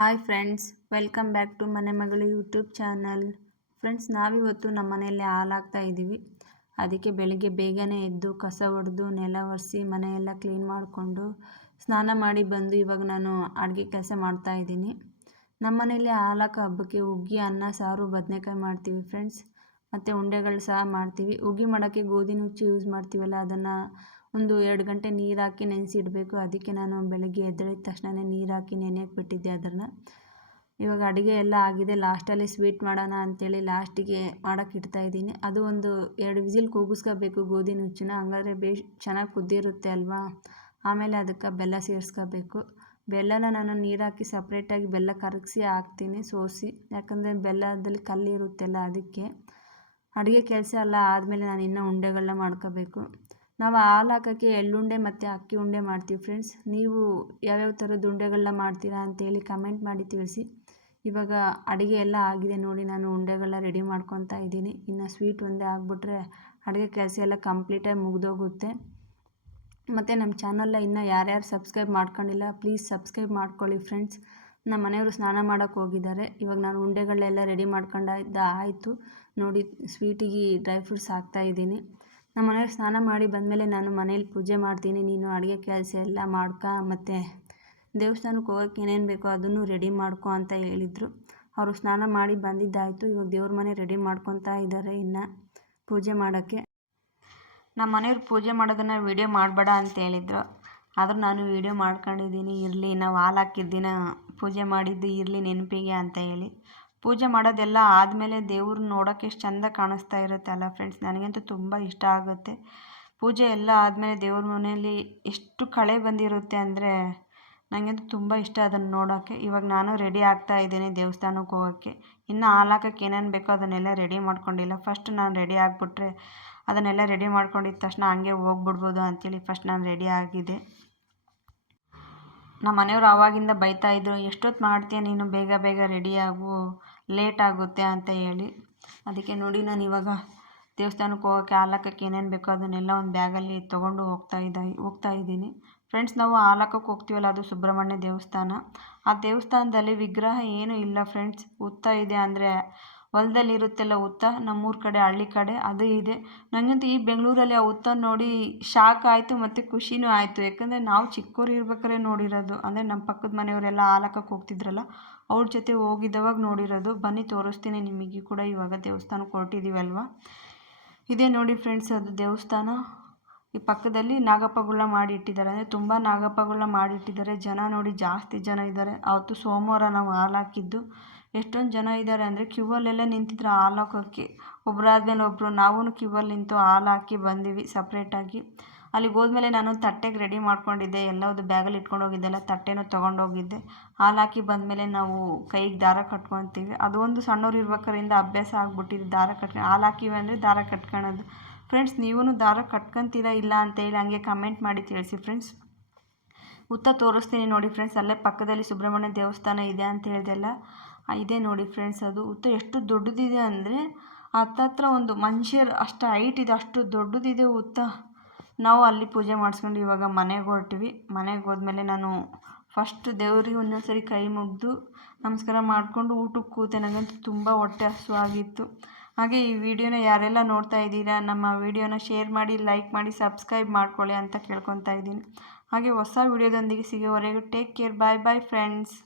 Hi friends, welcome back to Mane Magalu YouTube channel. Friends, ನಾವಿವತ್ತು ನಮ್ಮ ಮನೆಯಲ್ಲಿ ಹಾಲಾಗ್ತಾ ಇದ್ದೀವಿ. ಅದಕ್ಕೆ ಬೆಳಿಗ್ಗೆ ಬೇಗನೆ ಎದ್ದು ಕಸ ಹೊಡೆದು ನೆಲ ಒರೆಸಿ ಮನೆಯೆಲ್ಲ ಕ್ಲೀನ್ ಮಾಡಿಕೊಂಡು ಸ್ನಾನ ಮಾಡಿ ಬಂದು ಇವಾಗ ನಾನು ಅಡುಗೆ ಕೆಲಸ ಮಾಡ್ತಾ ಇದ್ದೀನಿ. ನಮ್ಮ ಮನೆಯಲ್ಲಿ ಹಾಲಾಕೋ ಹಬ್ಬಕ್ಕೆ ಹುಗ್ಗಿ, ಅನ್ನ, ಸಾರು, ಬದನೆಕಾಯಿ ಮಾಡ್ತೀವಿ ಫ್ರೆಂಡ್ಸ್. ಮತ್ತು ಉಂಡೆಗಳು ಸಹ ಮಾಡ್ತೀವಿ. ಹುಗ್ಗಿ ಮಾಡೋಕ್ಕೆ ಗೋಧಿ ನುಚ್ಚು ಯೂಸ್ ಮಾಡ್ತೀವಲ್ಲ, ಅದನ್ನು ಒಂದು 2 ಗಂಟೆ ನೀರು ಹಾಕಿ ನೆನೆಸಿಡಬೇಕು. ಅದಕ್ಕೆ ನಾನು ಬೆಳಗ್ಗೆ ಎದ್ದೇಳಿದ ತಕ್ಷಣವೇ ನೀರು ಹಾಕಿ ನೆನೆಯಕ್ಕೆ ಬಿಟ್ಟಿದ್ದೆ ಅದನ್ನು. ಇವಾಗ ಅಡುಗೆ ಎಲ್ಲ ಆಗಿದೆ. ಲಾಸ್ಟಲ್ಲಿ ಸ್ವೀಟ್ ಮಾಡೋಣ ಅಂಥೇಳಿ ಲಾಸ್ಟಿಗೆ ಮಾಡೋಕ್ಕೆ ಇಡ್ತಾಯಿದ್ದೀನಿ. ಅದು ಒಂದು 2 ವಿಸಿಲ್ ಕೂಗಿಸ್ಕೋಬೇಕು ಗೋಧಿ ನುಚ್ಚನ್ನ, ಹಂಗಾದ್ರೆ ಚೆನ್ನಾಗಿ ಕುದ್ದಿರುತ್ತೆ ಅಲ್ವಾ. ಆಮೇಲೆ ಅದಕ್ಕೆ ಬೆಲ್ಲ ಸೇರಿಸ್ಕೋಬೇಕು. ಬೆಲ್ಲನ ನಾನು ನೀರು ಹಾಕಿ ಸಪ್ರೇಟಾಗಿ ಬೆಲ್ಲ ಕರಗಿಸಿ ಹಾಕ್ತೀನಿ, ಸೋಸಿ. ಯಾಕಂದರೆ ಬೆಲ್ಲದಲ್ಲಿ ಕಲ್ಲಿರುತ್ತಲ್ಲ, ಅದಕ್ಕೆ. ಅಡುಗೆ ಕೆಲಸ ಎಲ್ಲ ಆದಮೇಲೆ ನಾನು ಇನ್ನೂ ಉಂಡೆಗಳನ್ನ ಮಾಡ್ಕೋಬೇಕು. ನಾವು ಹಾಲು ಹಾಕೋಕ್ಕೆ ಎಳ್ಳುಂಡೆ ಮತ್ತು ಅಕ್ಕಿ ಉಂಡೆ ಮಾಡ್ತೀವಿ ಫ್ರೆಂಡ್ಸ್. ನೀವು ಯಾವ್ಯಾವ ಥರದ ಉಂಡೆಗಳನ್ನ ಮಾಡ್ತೀರಾ ಅಂತೇಳಿ ಕಮೆಂಟ್ ಮಾಡಿ ತಿಳಿಸಿ. ಇವಾಗ ಅಡುಗೆ ಎಲ್ಲ ಆಗಿದೆ ನೋಡಿ, ನಾನು ಉಂಡೆಗಳನ್ನ ರೆಡಿ ಮಾಡ್ಕೊತಾ ಇದ್ದೀನಿ. ಇನ್ನು ಸ್ವೀಟ್ ಒಂದೇ ಆಗಿಬಿಟ್ರೆ ಅಡುಗೆ ಕೆಲಸ ಎಲ್ಲ ಕಂಪ್ಲೀಟಾಗಿ ಮುಗಿದೋಗುತ್ತೆ. ಮತ್ತು ನಮ್ಮ ಚಾನಲ್ನ ಇನ್ನೂ ಯಾರ್ಯಾರು ಸಬ್ಸ್ಕ್ರೈಬ್ ಮಾಡ್ಕೊಂಡಿಲ್ಲ, ಪ್ಲೀಸ್ ಸಬ್ಸ್ಕ್ರೈಬ್ ಮಾಡ್ಕೊಳ್ಳಿ ಫ್ರೆಂಡ್ಸ್. ನಮ್ಮ ಮನೆಯವರು ಸ್ನಾನ ಮಾಡೋಕ್ಕೆ ಹೋಗಿದ್ದಾರೆ. ಇವಾಗ ನಾನು ಉಂಡೆಗಳೆಲ್ಲ ರೆಡಿ ಮಾಡ್ಕೊಂಡಾಯ್ತು ಆಯಿತು ನೋಡಿ. ಸ್ವೀಟಿಗೆ ಡ್ರೈ ಫ್ರೂಟ್ಸ್ ಹಾಕ್ತಾಯಿದ್ದೀನಿ. ನಮ್ಮ ಮನೆಯವ್ರು ಸ್ನಾನ ಮಾಡಿ ಬಂದಮೇಲೆ ನಾನು ಮನೇಲಿ ಪೂಜೆ ಮಾಡ್ತೀನಿ. ನೀನು ಅಡುಗೆ ಕೆಲಸ ಎಲ್ಲ ಮಾಡ್ಕೊ, ಮತ್ತು ದೇವಸ್ಥಾನಕ್ಕೆ ಹೋಗೋಕ್ಕೆ ಏನೇನು ಬೇಕೋ ಅದನ್ನು ರೆಡಿ ಮಾಡ್ಕೊ ಅಂತ ಹೇಳಿದರು. ಅವರು ಸ್ನಾನ ಮಾಡಿ ಬಂದಿದ್ದಾಯಿತು. ಇವಾಗ ದೇವ್ರ ಮನೆ ರೆಡಿ ಮಾಡ್ಕೊತಾ ಇದ್ದಾರೆ ಇನ್ನು ಪೂಜೆ ಮಾಡೋಕ್ಕೆ. ನಮ್ಮ ಮನೆಯವ್ರು ಪೂಜೆ ಮಾಡೋದನ್ನು ವೀಡಿಯೋ ಮಾಡಬೇಡ ಅಂತ ಹೇಳಿದರು. ಆದರೂ ನಾನು ವೀಡಿಯೋ ಮಾಡ್ಕೊಂಡಿದ್ದೀನಿ. ಇರಲಿ, ನಾವು ಹಾಲು ಹಾಕಿದ ದಿನ ಪೂಜೆ ಮಾಡಿದ್ದು ಇರಲಿ ನೆನಪಿಗೆ ಅಂತ ಹೇಳಿ. ಪೂಜೆ ಮಾಡೋದೆಲ್ಲ ಆದಮೇಲೆ ದೇವ್ರನ್ನ ನೋಡೋಕ್ಕೆ ಎಷ್ಟು ಚೆಂದ ಕಾಣಿಸ್ತಾ ಇರುತ್ತೆ ಅಲ್ಲ ಫ್ರೆಂಡ್ಸ್. ನನಗಂತೂ ತುಂಬ ಇಷ್ಟ ಆಗುತ್ತೆ. ಪೂಜೆ ಎಲ್ಲ ಆದಮೇಲೆ ದೇವ್ರ ಮನೆಯಲ್ಲಿ ಎಷ್ಟು ಕಳೆ ಬಂದಿರುತ್ತೆ ಅಂದರೆ ನನಗಂತೂ ತುಂಬ ಇಷ್ಟ ಅದನ್ನು ನೋಡೋಕ್ಕೆ. ಇವಾಗ ನಾನು ರೆಡಿ ಆಗ್ತಾ ಇದ್ದೀನಿ ದೇವಸ್ಥಾನಕ್ಕೆ ಹೋಗೋಕ್ಕೆ. ಇನ್ನು ಹಾಲು ಹಾಕೋಕ್ಕೆ ಏನೇನು ಬೇಕೋ ಅದನ್ನೆಲ್ಲ ರೆಡಿ ಮಾಡ್ಕೊಂಡಿಲ್ಲ. ಫಸ್ಟ್ ನಾನು ರೆಡಿ ಆಗಿಬಿಟ್ರೆ ಅದನ್ನೆಲ್ಲ ರೆಡಿ ಮಾಡ್ಕೊಂಡಿದ್ದ ತಕ್ಷಣ ಹಂಗೆ ಹೋಗ್ಬಿಡ್ಬೋದು ಅಂಥೇಳಿ ಫಸ್ಟ್ ನಾನು ರೆಡಿ ಆಗಿದೆ. ನಮ್ಮ ಮನೆಯವರು ಆವಾಗಿಂದ ಬೈತಾಯಿದ್ರು, ಎಷ್ಟೊತ್ತು ಮಾಡ್ತೀಯ ನೀನು, ಬೇಗ ಬೇಗ ರೆಡಿಯಾಗು, ಲೇಟ್ ಆಗುತ್ತೆ ಅಂತ ಹೇಳಿ. ಅದಕ್ಕೆ ನೋಡಿ, ನಾನು ಇವಾಗ ದೇವಸ್ಥಾನಕ್ಕೆ ಹೋಗೋಕ್ಕೆ ಹಾಲು ಹಾಕೋಕ್ಕೆ ಏನೇನು ಬೇಕೋ ಅದನ್ನೆಲ್ಲ ಒಂದು ಬ್ಯಾಗಲ್ಲಿ ತೊಗೊಂಡು ಹೋಗ್ತಾ ಇದ್ದೀನಿ ಫ್ರೆಂಡ್ಸ್. ನಾವು ಹಾಲು ಹಾಕೋಕ್ಕೆ ಹೋಗ್ತೀವಲ್ಲ, ಅದು ಸುಬ್ರಹ್ಮಣ್ಯ ದೇವಸ್ಥಾನ. ಆ ದೇವಸ್ಥಾನದಲ್ಲಿ ವಿಗ್ರಹ ಏನೂ ಇಲ್ಲ ಫ್ರೆಂಡ್ಸ್. ಹುತ್ತ ಇದೆ, ಅಂದರೆ ಹೊಲದಲ್ಲಿರುತ್ತೆಲ್ಲ ಹುತ್ತ, ನಮ್ಮೂರ ಕಡೆ ಹಳ್ಳಿ ಕಡೆ ಅದು ಇದೆ. ನನಗಂತೂ ಈ ಬೆಂಗಳೂರಲ್ಲಿ ಆ ಹುತ್ತ ನೋಡಿ ಶಾಕ್ ಆಯಿತು ಮತ್ತು ಖುಷಿನೂ ಆಯಿತು. ಯಾಕಂದರೆ ನಾವು ಚಿಕ್ಕವ್ರು ಇರ್ಬೇಕಾದ್ರೆ ನೋಡಿರೋದು, ಅಂದರೆ ನಮ್ಮ ಪಕ್ಕದ ಮನೆಯವರೆಲ್ಲ ಹಾಲು ಹಾಕೋಕ್ಕೆ ಹೋಗ್ತಿದ್ರಲ್ಲ, ಅವ್ರ ಜೊತೆ ಹೋಗಿದ್ದವಾಗ ನೋಡಿರೋದು. ಬನ್ನಿ ತೋರಿಸ್ತೀನಿ ನಿಮಗೆ ಕೂಡ. ಇವಾಗ ದೇವಸ್ಥಾನಕ್ಕೆ ಹೊರಟಿದ್ದೀವಲ್ವ, ಇದೇ ನೋಡಿ ಫ್ರೆಂಡ್ಸ್ ಅದು ದೇವಸ್ಥಾನ. ಈ ಪಕ್ಕದಲ್ಲಿ ನಾಗಪ್ಪಗಳನ್ನ ಮಾಡಿ ಇಟ್ಟಿದ್ದಾರೆ, ಅಂದರೆ ತುಂಬ ನಾಗಪ್ಪಗಳನ್ನ ಮಾಡಿಟ್ಟಿದ್ದಾರೆ. ಜನ ನೋಡಿ ಜಾಸ್ತಿ ಜನ ಇದ್ದಾರೆ. ಅವತ್ತು ಸೋಮವಾರ ನಾವು ಹಾಲು ಹಾಕಿದ್ದು. ಎಷ್ಟೊಂದು ಜನ ಇದ್ದಾರೆ ಅಂದರೆ ಕ್ಯೂವಲ್ಲೆಲ್ಲ ನಿಂತಿದ್ರು ಹಾಲು ಹಾಕೋಕ್ಕೆ, ಒಬ್ಬರಾದ್ಮೇಲೆ ಒಬ್ಬರು. ನಾವೂ ಕ್ಯೂವಲ್ಲಿ ನಿಂತು ಹಾಲು ಹಾಕಿ ಬಂದಿವಿ ಸಪ್ರೇಟಾಗಿ. ಅಲ್ಲಿಗೆ ಹೋದ್ಮೇಲೆ ನಾನು ತಟ್ಟೆಗೆ ರೆಡಿ ಮಾಡ್ಕೊಂಡಿದ್ದೆ, ಎಲ್ಲವುದು ಬ್ಯಾಗಲ್ಲಿ ಇಟ್ಕೊಂಡು ಹೋಗಿದ್ದೆಲ್ಲ ತಟ್ಟೆನೂ ತೊಗೊಂಡೋಗಿದ್ದೆ. ಹಾಲು ಹಾಕಿ ಬಂದಮೇಲೆ ನಾವು ಕೈಗೆ ದಾರ ಕಟ್ಕೊತೀವಿ. ಅದು ಒಂದು ಸಣ್ಣವ್ರು ಇರ್ಬೇಕಾದ್ರಿಂದ ಅಭ್ಯಾಸ ಆಗ್ಬಿಟ್ಟಿದೆ ದಾರ ಕಟ್ಕೊಂಡು. ಹಾಲು ಹಾಕಿವಿ ಅಂದರೆ ದಾರ ಕಟ್ಕೊಳ್ಳೋದು. ಫ್ರೆಂಡ್ಸ್, ನೀವೂ ದಾರ ಕಟ್ಕೊತೀರಾ ಇಲ್ಲ ಅಂತೇಳಿ ಹಂಗೆ ಕಮೆಂಟ್ ಮಾಡಿ ತಿಳಿಸಿ ಫ್ರೆಂಡ್ಸ್. ಹುತ್ತ ತೋರಿಸ್ತೀನಿ ನೋಡಿ ಫ್ರೆಂಡ್ಸ್. ಅಲ್ಲೇ ಪಕ್ಕದಲ್ಲಿ ಸುಬ್ರಹ್ಮಣ್ಯ ದೇವಸ್ಥಾನ ಇದೆ ಅಂತ ಹೇಳಿದೆಲ್ಲ, ಇದೆ ನೋಡಿ ಫ್ರೆಂಡ್ಸ್. ಅದು ಹುತ್ತ ಎಷ್ಟು ದೊಡ್ಡದಿದೆ ಅಂದರೆ ಹತ್ತತ್ರ ಒಂದು ಮನುಷ್ಯರು ಅಷ್ಟು ಹೈಟ್ ಇದೆ, ಅಷ್ಟು ದೊಡ್ಡದಿದೆ ಹುತ್ತ. ನಾವು ಅಲ್ಲಿ ಪೂಜೆ ಮಾಡಿಸ್ಕೊಂಡು ಇವಾಗ ಮನೆಗೆ ಹೊರಟಿವಿ. ಮನೆಗೆ ಹೋದ್ಮೇಲೆ ನಾನು ಫಸ್ಟ್ ದೇವ್ರಿಗೆ ಒಂದೊಂದ್ಸರಿ ಕೈ ಮುಗಿದು ನಮಸ್ಕಾರ ಮಾಡಿಕೊಂಡು ಊಟಕ್ಕೆ ಕೂತೆ. ನನಗಂತೂ ತುಂಬ ಹೊಟ್ಟೆ ಹಸಿವಾಗಿತ್ತು. ಹಾಗೆ ಈ ವಿಡಿಯೋನ ಯಾರೆಲ್ಲ ನೋಡ್ತಾ ಇದ್ದೀರಾ, ನಮ್ಮ ವಿಡಿಯೋನ ಶೇರ್ ಮಾಡಿ, ಲೈಕ್ ಮಾಡಿ, ಸಬ್ಸ್ಕ್ರೈಬ್ ಮಾಡ್ಕೊಳ್ಳಿ ಅಂತ ಕೇಳ್ಕೊತಾ ಇದ್ದೀನಿ. ಹಾಗೆ ಹೊಸ ವಿಡಿಯೋದೊಂದಿಗೆ ಸಿಗೋವರೆಗೂ ಟೇಕ್ ಕೇರ್, ಬಾಯ್ ಬಾಯ್ ಫ್ರೆಂಡ್ಸ್.